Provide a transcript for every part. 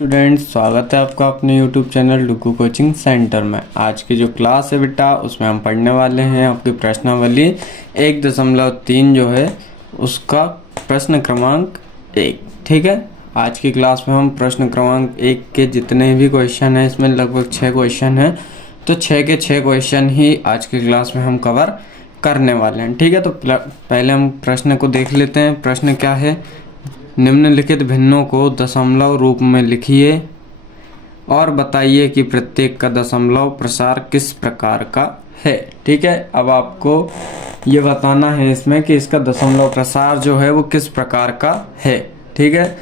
Students, स्वागत है आपका अपने यूट्यूब चैनल डुगू कोचिंग सेंटर में। आज की जो क्लास है बेटा, उसमें हम पढ़ने वाले हैं आपकी प्रश्नावली 1.3 जो है उसका प्रश्न क्रमांक 1। ठीक है, आज की क्लास में हम प्रश्न क्रमांक 1 के जितने भी क्वेश्चन हैं, इसमें लगभग 6 क्वेश्चन हैं, तो 6 के 6 क्वेश्चन ही आज की क्लास में हम कवर करने वाले हैं। ठीक है, तो पहले हम प्रश्न को देख लेते हैं। प्रश्न क्या है? निम्नलिखित भिन्नों को दशमलव रूप में लिखिए और बताइए कि प्रत्येक का दशमलव प्रसार किस प्रकार का है। ठीक है, अब आपको ये बताना है इसमें कि इसका दशमलव प्रसार जो है वो किस प्रकार का है। ठीक है,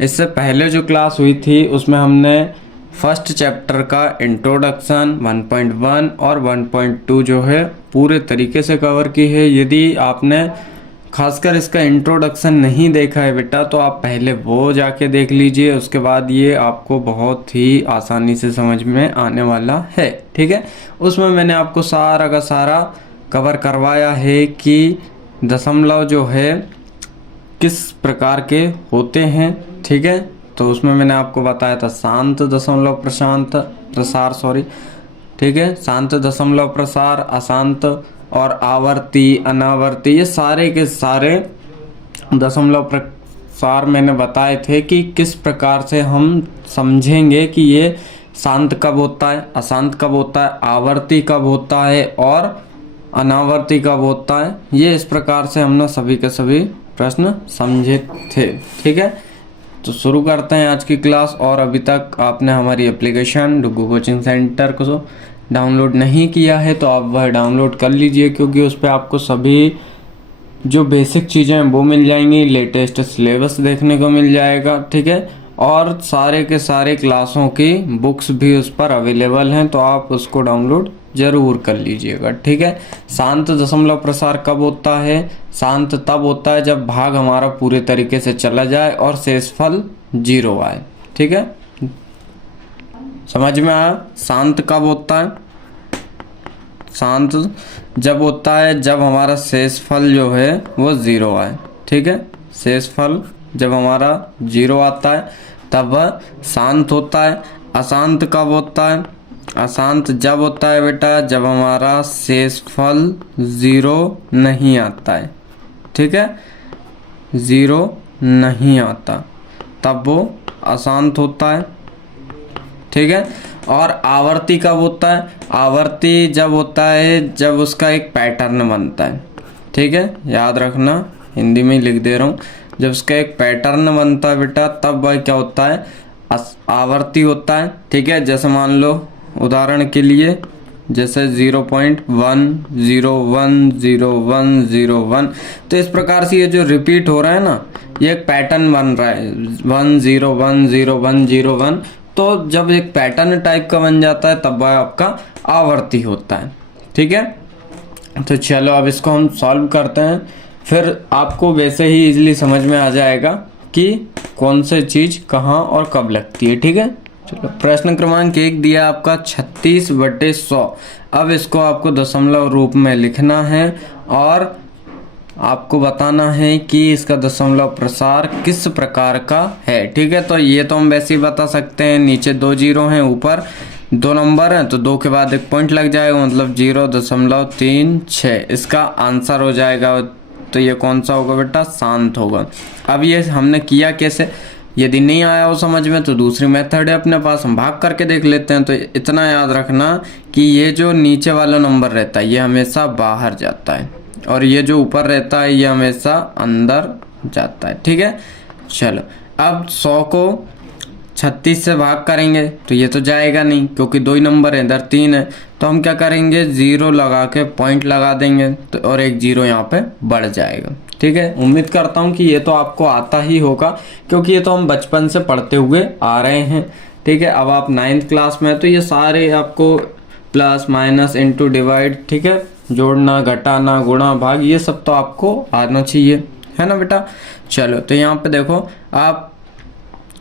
इससे पहले जो क्लास हुई थी उसमें हमने फर्स्ट चैप्टर का इंट्रोडक्शन 1.1 और 1.2 जो है पूरे तरीके से कवर की है। यदि आपने खासकर इसका इंट्रोडक्शन नहीं देखा है बेटा, तो आप पहले वो जाके देख लीजिए, उसके बाद ये आपको बहुत ही आसानी से समझ में आने वाला है। ठीक है, उसमें मैंने आपको सारा का सारा कवर करवाया है कि दशमलव जो है किस प्रकार के होते हैं। ठीक है, तो उसमें मैंने आपको बताया था शांत दशमलव प्रसार ठीक है, शांत दशमलव प्रसार, अशांत और आवर्ती, अनावर्ती, ये सारे के सारे दशमलव प्रसार मैंने बताए थे कि किस प्रकार से हम समझेंगे कि ये शांत कब होता है, अशांत कब होता है, आवर्ती कब होता है और अनावर्ती कब होता है। ये इस प्रकार से हमने सभी के सभी प्रश्न समझे थे। ठीक है, तो शुरू करते हैं आज की क्लास। और अभी तक आपने हमारी एप्लीकेशन डुगू कोचिंग सेंटर को डाउनलोड नहीं किया है तो आप वह डाउनलोड कर लीजिए, क्योंकि उस पर आपको सभी जो बेसिक चीज़ें हैं वो मिल जाएंगी, लेटेस्ट सिलेबस देखने को मिल जाएगा। ठीक है, और सारे के सारे क्लासों की बुक्स भी उस पर अवेलेबल हैं, तो आप उसको डाउनलोड जरूर कर लीजिएगा। ठीक है, शांत दशमलव प्रसार कब होता है? शांत तब होता है जब भाग हमारा पूरे तरीके से चला जाए और शेषफल 0 आए। ठीक है, समझ में आया? शांत कब होता है? शांत जब होता है जब हमारा शेषफल जो है वो 0 आए। ठीक है, शेषफल जब हमारा 0 आता है तब वह शांत होता है। अशांत कब होता है? अशांत जब होता है बेटा जब हमारा शेषफल 0 नहीं आता है। ठीक है, 0 नहीं आता तब वो अशांत होता है। ठीक है, और आवर्ती कब होता है? आवर्ती जब होता है जब उसका एक पैटर्न बनता है। ठीक है, याद रखना, हिंदी में ही लिख दे रहा हूँ। जब उसका एक पैटर्न बनता है बेटा तब वह क्या होता है? आवर्ती होता है। ठीक है, जैसे मान लो उदाहरण के लिए जैसे 0.1010101, तो इस प्रकार से ये जो रिपीट हो रहा है ना, ये एक पैटर्न बन रहा है 10100101, तो जब एक पैटर्न टाइप का बन जाता है तब वह आपका आवर्ती होता है। ठीक है, तो चलो अब इसको हम सॉल्व करते हैं, फिर आपको वैसे ही इजीली समझ में आ जाएगा कि कौन सी चीज़ कहाँ और कब लगती है। ठीक है, चलो प्रश्न क्रमांक 1 दिया आपका 36/100। अब इसको आपको दशमलव रूप में लिखना है और आपको बताना है कि इसका दशमलव प्रसार किस प्रकार का है। ठीक है, तो ये तो हम वैसे ही बता सकते हैं, नीचे 2 जीरो हैं, ऊपर 2 नंबर हैं, तो 2 के बाद एक पॉइंट लग जाएगा, मतलब 0.36। इसका आंसर हो जाएगा। तो ये कौन सा होगा बेटा? शांत होगा। अब ये हमने किया कैसे? यदि नहीं आया हो समझ में तो दूसरी मेथड है अपने पास, हम भाग करके देख लेते हैं। तो इतना याद रखना कि ये जो नीचे वाला नंबर रहता है ये हमेशा बाहर जाता है और ये जो ऊपर रहता है ये हमेशा अंदर जाता है। ठीक है, चलो अब 100 को 36 से भाग करेंगे तो ये तो जाएगा नहीं, क्योंकि 2 ही नंबर है, इधर 3 है, तो हम क्या करेंगे? 0 लगा के पॉइंट लगा देंगे, तो और एक 0 यहाँ पे बढ़ जाएगा। ठीक है, उम्मीद करता हूँ कि ये तो आपको आता ही होगा, क्योंकि ये तो हम बचपन से पढ़ते हुए आ रहे हैं। ठीक है, अब आप 9th क्लास में, तो ये सारे आपको प्लस माइनस इंटू डिवाइड, ठीक है, जोड़ना घटाना गुणा भाग, ये सब तो आपको आना चाहिए, है ना बेटा। चलो तो यहाँ पे देखो आप,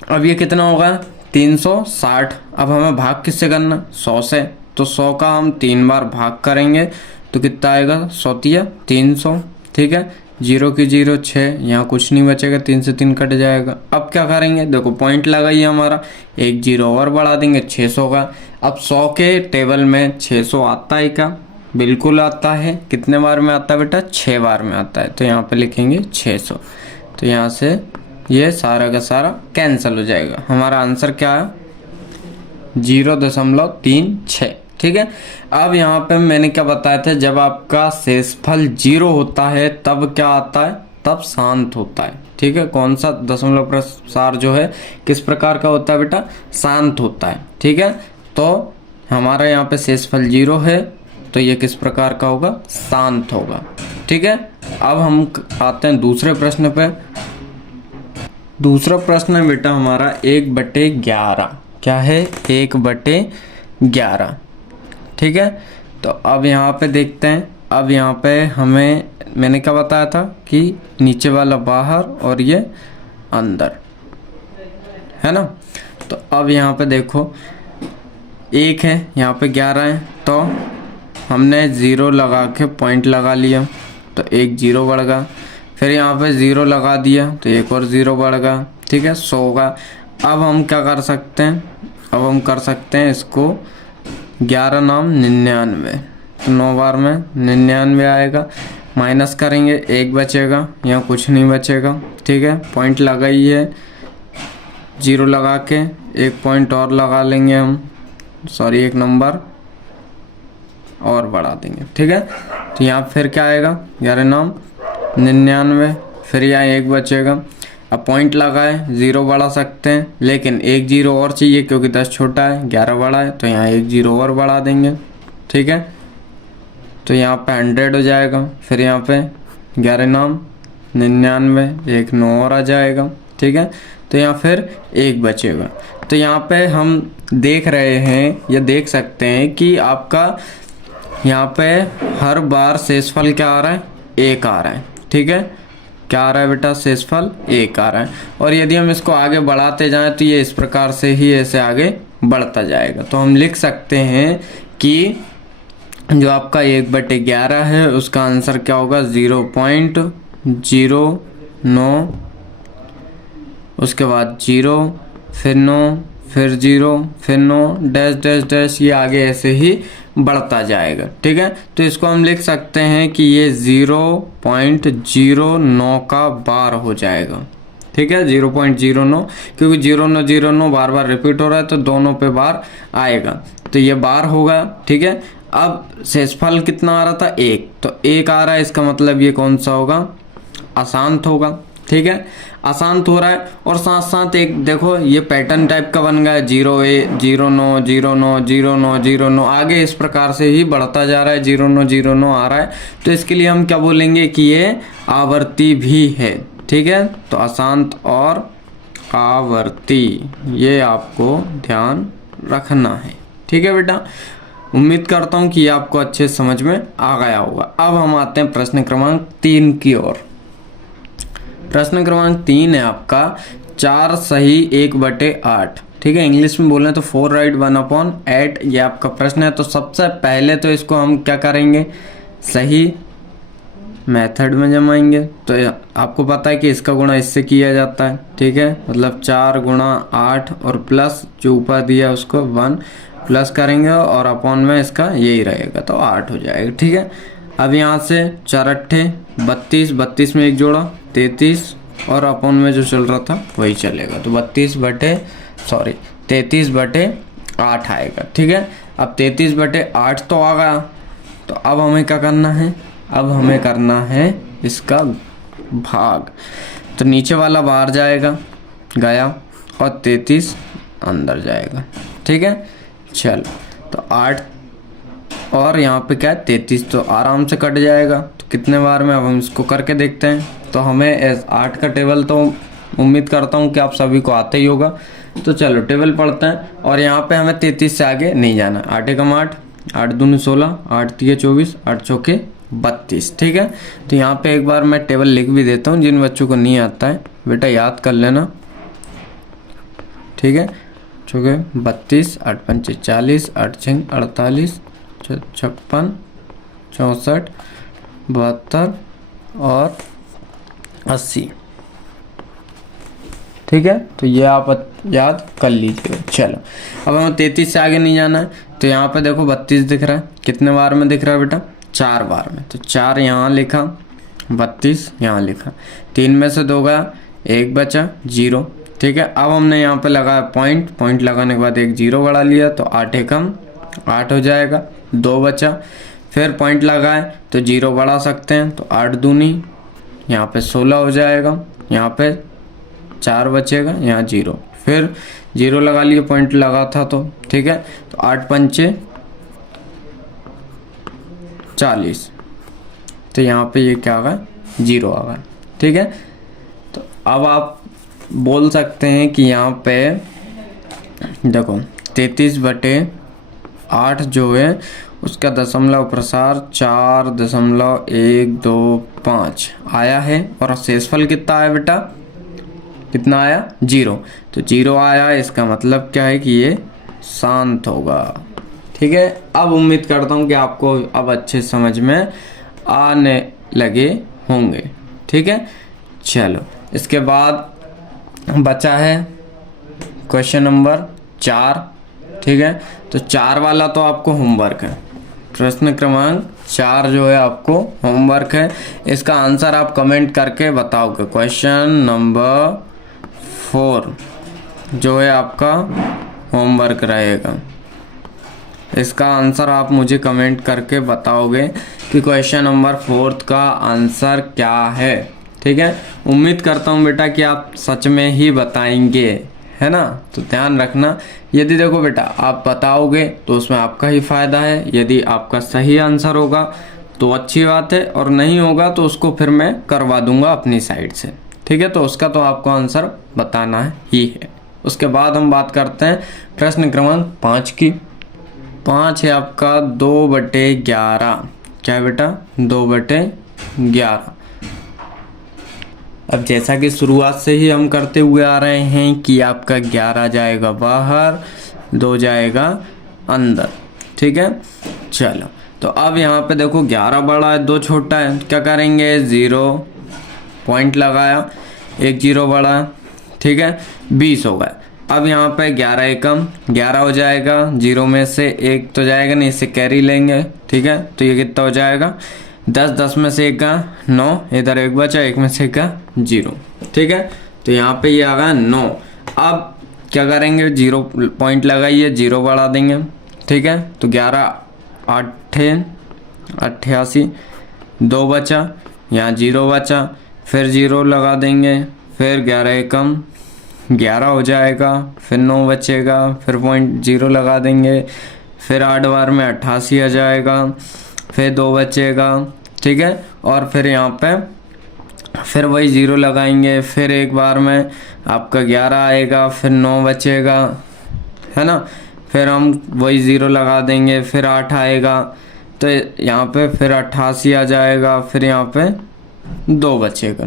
अब ये कितना होगा? 360। अब हमें भाग किससे करना? 100 से, तो 100 का हम 3 बार भाग करेंगे तो कितना आएगा? 100 300। ठीक है, 0 की 0 6, यहाँ कुछ नहीं बचेगा, 3 से 3 कट जाएगा। अब क्या करेंगे, देखो पॉइंट लगाइए हमारा, एक 0 और बढ़ा देंगे 600 का। अब 100 के टेबल में 600 आता है क्या, बिल्कुल आता है। कितने बार में आता है बेटा, 6 बार में आता है। तो यहाँ पे लिखेंगे 600। तो यहाँ से ये सारा का सारा कैंसिल हो जाएगा। हमारा आंसर क्या है, 0.36। ठीक है। अब यहाँ पे मैंने क्या बताया था, जब आपका शेषफल 0 होता है तब क्या आता है, तब शांत होता है। ठीक है। कौन सा दशमलव प्रसार जो है किस प्रकार का होता है बेटा, शांत होता है। ठीक है। तो हमारा यहाँ पे शेषफल 0 है तो ये किस प्रकार का होगा, शांत होगा। ठीक है। अब हम आते हैं दूसरे प्रश्न पे। दूसरा प्रश्न है बेटा हमारा 1/11। क्या है, 1/11। ठीक है। तो अब यहाँ पे देखते हैं। अब यहाँ पे हमें मैंने क्या बताया था कि नीचे वाला बाहर और ये अंदर, है ना। तो अब यहाँ पे देखो 1 है, यहाँ पे 11 है, तो हमने 0 लगा के पॉइंट लगा लिया तो एक 0 बढ़ गया। फिर यहाँ पे 0 लगा दिया तो एक और 0 बढ़ गया। ठीक है, 100 का। अब हम क्या कर सकते हैं, अब हम कर सकते हैं इसको 11 नाम 99। तो 9 बार में 99 आएगा। माइनस करेंगे, 1 बचेगा, यहाँ कुछ नहीं बचेगा। ठीक है। पॉइंट लगाइए, 0 लगा के एक पॉइंट और लगा लेंगे हम, सॉरी एक नंबर और बढ़ा देंगे। ठीक है। तो यहाँ फिर क्या आएगा, 11 नाम 99। फिर यहाँ 1 बचेगा। अब पॉइंट लगाए, 0 बढ़ा सकते हैं, लेकिन एक 0 और चाहिए क्योंकि 10 छोटा है, 11 बड़ा है, तो यहाँ एक 0 और बढ़ा देंगे। ठीक है। तो यहाँ पे 100 हो जाएगा। फिर यहाँ पे 11 नाम 99, एक 9 और आ जाएगा। ठीक है। तो यहाँ फिर 1 बचेगा। तो यहाँ पे हम देख रहे हैं या देख सकते हैं कि आपका यहाँ पे हर बार शेषफल क्या आ रहा है, 1 आ रहा है। ठीक है। क्या आ रहा है बेटा, शेषफल 1 आ रहा है। और यदि हम इसको आगे बढ़ाते जाएं तो ये इस प्रकार से ही ऐसे आगे बढ़ता जाएगा। तो हम लिख सकते हैं कि जो आपका 1/11 है उसका आंसर क्या होगा, 0.09, उसके बाद 0, फिर 9, फिर 0, फिर 9 डैश डैश डैश, ये आगे ऐसे ही बढ़ता जाएगा। ठीक है। तो इसको हम लिख सकते हैं कि ये 0.09 का बार हो जाएगा। ठीक है, 0.09, क्योंकि 0909 बार बार रिपीट हो रहा है तो दोनों पे बार आएगा, तो ये बार होगा। ठीक है। अब शेषफल कितना आ रहा था, 1, तो 1 आ रहा है, इसका मतलब ये कौन सा होगा, अशांत होगा। ठीक है, अशांत हो रहा है। और साथ साथ एक देखो ये पैटर्न टाइप का बन गया है, 0 09 09 09 09, आगे इस प्रकार से ही बढ़ता जा रहा है, 09 आ रहा है। तो इसके लिए हम क्या बोलेंगे कि ये आवर्ती भी है। ठीक है। तो अशांत और आवर्ती, ये आपको ध्यान रखना है। ठीक है बेटा, उम्मीद करता हूँ कि ये आपको अच्छे समझ में आ गया होगा। अब हम आते हैं प्रश्न क्रमांक 3 की ओर। प्रश्न क्रमांक 3 है आपका 4 सही 1/8। ठीक है, इंग्लिश में बोलें तो 4 राइट 1/8, ये आपका प्रश्न है। तो सबसे पहले तो इसको हम क्या करेंगे, सही मेथड में जमाएंगे। तो आपको पता है कि इसका गुणा इससे किया जाता है। ठीक है, मतलब 4 गुणा 8 और प्लस जो ऊपर दिया है उसको 1 प्लस करेंगे और अपॉन में इसका यही रहेगा, तो 8 हो जाएगा। ठीक है। अब यहाँ से 4 अट्ठे 32, 32 में 1 जोड़ा 33 और अपॉन में जो चल रहा था वही चलेगा, तो 33/8 आएगा। ठीक है। अब 33/8 तो आ गया, तो अब हमें क्या करना है, अब हमें करना है इसका भाग। तो नीचे वाला बाहर जाएगा, गया, और 33 अंदर जाएगा। ठीक है। चल, तो 8 और यहाँ पे क्या है 33, तो आराम से कट जाएगा। तो कितने बार में, अब हम इसको करके देखते हैं। तो हमें 8 का टेबल तो उम्मीद करता हूँ कि आप सभी को आता ही होगा। तो चलो टेबल पढ़ते हैं। और यहाँ पे हमें 33 से आगे नहीं जाना। 8 एकम 8, 8 दूनी 16, 8 तिये 24, 8 चौके 32। ठीक है। तो यहाँ पे एक बार मैं टेबल लिख भी देता हूँ, जिन बच्चों को नहीं आता है बेटा याद कर लेना। ठीक है, चौके 32, 8 पंचे 40, 8 छः 48, 56, 64, 72 और 80। ठीक है, तो ये आप याद कर लीजिए। चलो अब हमें 33 से आगे नहीं जाना है, तो यहाँ पे देखो 32 दिख रहा है, कितने बार में दिख रहा है बेटा? 4 बार में। तो 4 यहाँ लिखा, 32 यहाँ लिखा, 3 में से 2 गया, 1 बचा, 0। ठीक है, अब हमने यहाँ पे लगाया पॉइंट लगाने के बाद एक 0 बढ़ा लिया, तो 8 एकम 8 हो जाएगा, 2 बचा। फिर पॉइंट लगाए तो 0 बढ़ा सकते हैं, तो 8 दूनी यहाँ पे 16 हो जाएगा, यहाँ पे 4 बचेगा, यहाँ 0, फिर 0 लगा लिए, पॉइंट लगा था तो। ठीक है, तो 8 पंचे 40, तो यहाँ पे ये क्या आ गया? 0 आ गया। ठीक है, तो अब आप बोल सकते हैं कि यहाँ पे देखो 33/8 जो है उसका दशमलव प्रसार 4.125 आया है, और शेषफल कितना आया बेटा? कितना आया? 0। तो 0 आया, इसका मतलब क्या है कि ये शांत होगा। ठीक है, अब उम्मीद करता हूँ कि आपको अब अच्छे समझ में आने लगे होंगे। ठीक है, चलो इसके बाद बचा है क्वेश्चन नंबर 4। ठीक है, तो 4 वाला तो आपको होमवर्क है, प्रश्न क्रमांक 4 जो है आपको होमवर्क है। इसका आंसर आप कमेंट करके बताओगे। क्वेश्चन नंबर 4 जो है आपका होमवर्क रहेगा, इसका आंसर आप मुझे कमेंट करके बताओगे कि क्वेश्चन नंबर 4 का आंसर क्या है। ठीक है, उम्मीद करता हूँ बेटा कि आप सच में ही बताएंगे, है ना? तो ध्यान रखना, यदि देखो बेटा आप बताओगे तो उसमें आपका ही फायदा है, यदि आपका सही आंसर होगा तो अच्छी बात है, और नहीं होगा तो उसको फिर मैं करवा दूंगा अपनी साइड से। ठीक है, तो उसका तो आपको आंसर बताना ही है। उसके बाद हम बात करते हैं प्रश्न क्रमांक 5 की। 5 है आपका 2/11। क्या है बेटा? 2/11। अब जैसा कि शुरुआत से ही हम करते हुए आ रहे हैं कि आपका 11 जाएगा बाहर, 2 जाएगा अंदर। ठीक है, चलो तो अब यहाँ पे देखो 11 बड़ा है, 2 छोटा है, क्या करेंगे? 0 पॉइंट लगाया, एक 0 बड़ा है। ठीक है, 20 हो गया। अब यहाँ पे 11 एकम 11 हो जाएगा, 0 में से 1 तो जाएगा नहीं, इससे कैरी लेंगे। ठीक है, तो ये कितना हो जाएगा? 10, 10 में से 1 का 9, इधर 1 बचा, 1 में से 1 का 0। ठीक है, तो यहाँ पे ये आ गया 9। अब क्या करेंगे? 0 पॉइंट लगाइए, 0 बढ़ा देंगे। ठीक है, तो 11 8 88, 2 बचा, यहाँ 0 बचा, फिर 0 लगा देंगे, फिर 11 एकम 11 हो जाएगा, फिर 9 बचेगा, फिर पॉइंट 0 लगा देंगे, फिर 8 बार में 88 आ जाएगा, फिर 2 बचेगा। ठीक है, और फिर यहाँ पे फिर वही 0 लगाएंगे, फिर एक बार में आपका 11 आएगा, फिर 9 बचेगा, है ना? फिर हम वही 0 लगा देंगे, फिर 8 आएगा, तो यहाँ पे फिर 88 आ जाएगा, फिर यहाँ पे 2 बचेगा।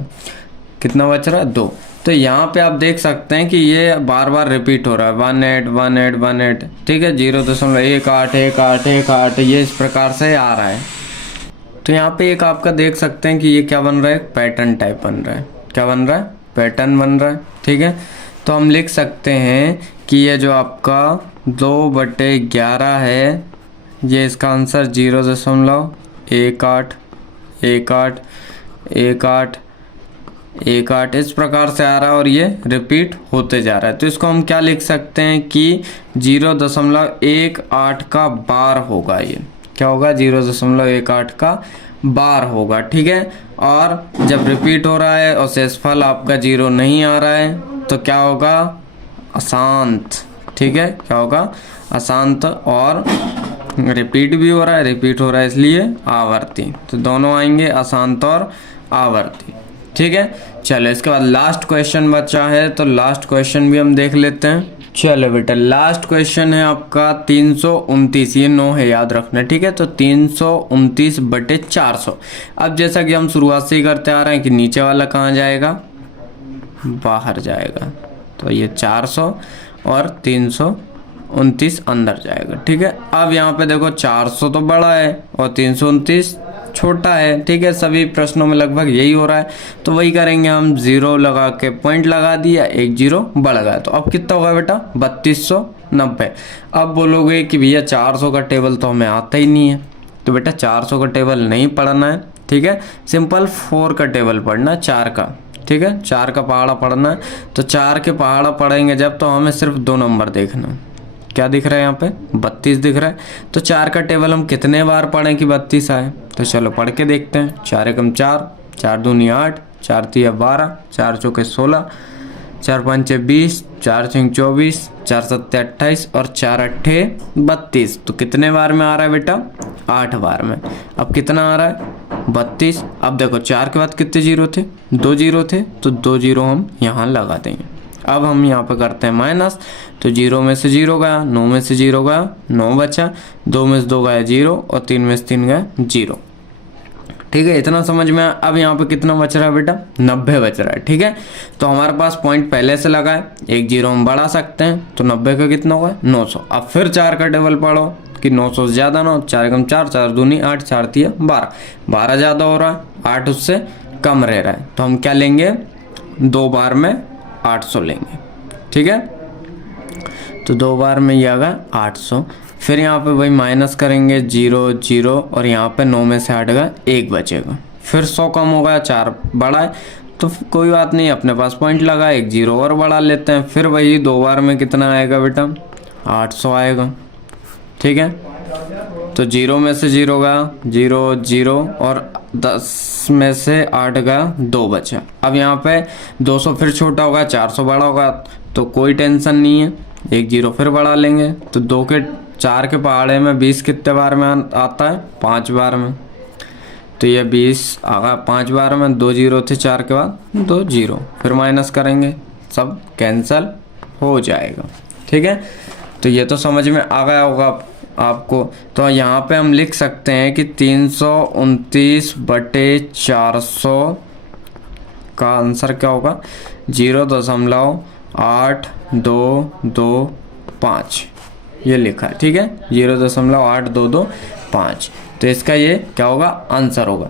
कितना बच रहा है? 2। तो यहाँ पे आप देख सकते हैं कि ये बार बार रिपीट हो रहा है, 18 18 18। ठीक है, 0.181818 ये इस प्रकार से आ रहा है। तो यहाँ पे एक आपका देख सकते हैं कि ये क्या बन रहा है? पैटर्न टाइप बन रहा है। क्या बन रहा है? पैटर्न बन रहा है। ठीक है, तो हम लिख सकते हैं कि ये जो आपका 2/11 है, ये इसका आंसर 0.181818 इस प्रकार से आ रहा है, और ये रिपीट होते जा रहा है। तो इसको हम क्या लिख सकते हैं कि 0.18 का बार होगा। ये क्या होगा? 0.18 का बार होगा। ठीक है, और जब रिपीट हो रहा है और शेषफल आपका 0 नहीं आ रहा है तो क्या होगा? अशांत। ठीक है, क्या होगा? अशांत। और रिपीट भी हो रहा है, रिपीट हो रहा है इसलिए आवर्ती। तो दोनों आएंगे, अशांत और आवर्ती। ठीक है, चलो इसके बाद लास्ट क्वेश्चन बचा है, तो लास्ट क्वेश्चन भी हम देख लेते हैं। चलो बेटा, लास्ट क्वेश्चन है आपका 329। ये 9 है, याद रखना। ठीक है, तो 329/400। अब जैसा कि हम शुरुआत से ही करते आ रहे हैं कि नीचे वाला कहाँ जाएगा? बाहर जाएगा। तो ये 400 और 329 अंदर जाएगा। ठीक है, अब यहाँ पे देखो 400 तो बड़ा है और 329 छोटा है, ठीक है, सभी प्रश्नों में लगभग यही हो रहा है। तो वही करेंगे हम, 0 लगा के पॉइंट लगा दिया, एक 0 बढ़ गया। तो अब कितना होगा बेटा 3290। अब बोलोगे कि भैया 400 का टेबल तो हमें आता ही नहीं है। तो बेटा 400 का टेबल नहीं पढ़ना है, ठीक है, सिंपल 4 का टेबल पढ़ना है, 4 का, ठीक है, 4 का पहाड़ा पढ़ना है। तो 4 के पहाड़ा पढ़ेंगे जब, तो हमें सिर्फ 2 नंबर देखना है। क्या दिख रहा है यहाँ पे 32 दिख रहा है। तो 4 का टेबल हम कितने बार पढ़ें कि 32 आए, तो चलो पढ़ के देखते हैं। 4 एकम 4, 4 दूनी 8, 4 तिया 12, 4 चौके 16, 4 पंचे 20, 4 छंग 24, 4 सत्ते 28 और 4 अट्ठे 32। तो कितने बार में आ रहा है बेटा 8 बार में। अब कितना आ रहा है 32। अब देखो 4 के बाद कितने जीरो थे, 2 जीरो थे, तो 2 जीरो हम यहाँ लगा देंगे। अब हम यहाँ पे करते हैं माइनस, तो 0 में से 0 गया, 9 में से 0 गया, 9 बचा, 2 में से 2 गया 0 और 3 में से 3 गया 0, ठीक है, इतना समझ में आया। अब यहाँ पे कितना बच रहा है बेटा 90 बच रहा है, ठीक है। तो हमारे पास पॉइंट पहले से लगा है, एक 0 हम बढ़ा सकते हैं, तो 90 का कितना होगा 900। अब फिर 4 का टेबल पढ़ो कि 900 से ज़्यादा ना हो, 4 एकम 4, 4 दूनी 8, 4 तिया 12, 12 ज़्यादा हो रहा है, 8 उससे कम रह रहा है। तो हम क्या लेंगे 2 बार में 800 लेंगे, ठीक है। तो 2 बार में ये आ गया 800। फिर यहाँ पे वही माइनस करेंगे 0 0 और यहाँ पे 9 में से 8 गया, 1 बचेगा। फिर 100 कम हो गया, 4 बढ़ा है, तो कोई बात नहीं, अपने पास पॉइंट लगा, एक 0 और बढ़ा लेते हैं। फिर वही 2 बार में कितना आएगा बेटा 800 आएगा, ठीक है। तो 0 में से 0 गया, 0 0 और 10 में से 8 गया, 2 बचा। अब यहाँ पे 200 फिर छोटा होगा, 400 बड़ा होगा, तो कोई टेंशन नहीं है, एक 0 फिर बढ़ा लेंगे। तो 2 के 4 के पहाड़े में 20 कितने बार में आता है 5 बार में। तो ये 20 आ गया 5 बार में, 2 0 थे 4 के बाद 2 0, फिर माइनस करेंगे, सब कैंसल हो जाएगा, ठीक है। तो ये तो समझ में आ गया होगा आपको। तो यहाँ पे हम लिख सकते हैं कि 329/400 का आंसर क्या होगा 0.8225, ये लिखा है, ठीक है, 0.8225। तो इसका ये क्या होगा आंसर होगा।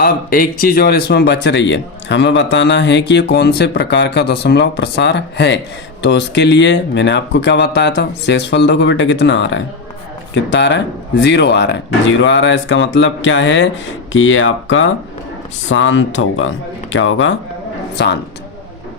अब एक चीज़ और इसमें बच रही है, हमें बताना है कि ये कौन से प्रकार का दशमलव प्रसार है। तो उसके लिए मैंने आपको क्या बताया था, शेषफल देखो बेटा कितना आ रहा है, कितना आ रहा है 0 आ रहा है, 0 आ रहा है। इसका मतलब क्या है कि ये आपका शांत होगा, क्या होगा शांत,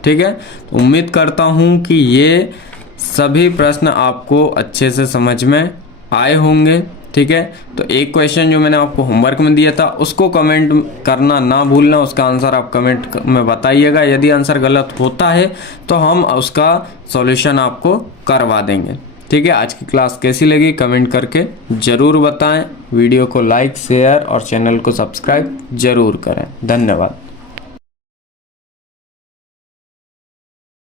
ठीक है। तो उम्मीद करता हूँ कि ये सभी प्रश्न आपको अच्छे से समझ में आए होंगे, ठीक है। तो एक क्वेश्चन जो मैंने आपको होमवर्क में दिया था उसको कमेंट करना ना भूलना, उसका आंसर आप कमेंट में बताइएगा। यदि आंसर गलत होता है तो हम उसका सॉल्यूशन आपको करवा देंगे, ठीक है। आज की क्लास कैसी लगी कमेंट करके ज़रूर बताएं। वीडियो को लाइक शेयर और चैनल को सब्सक्राइब ज़रूर करें। धन्यवाद।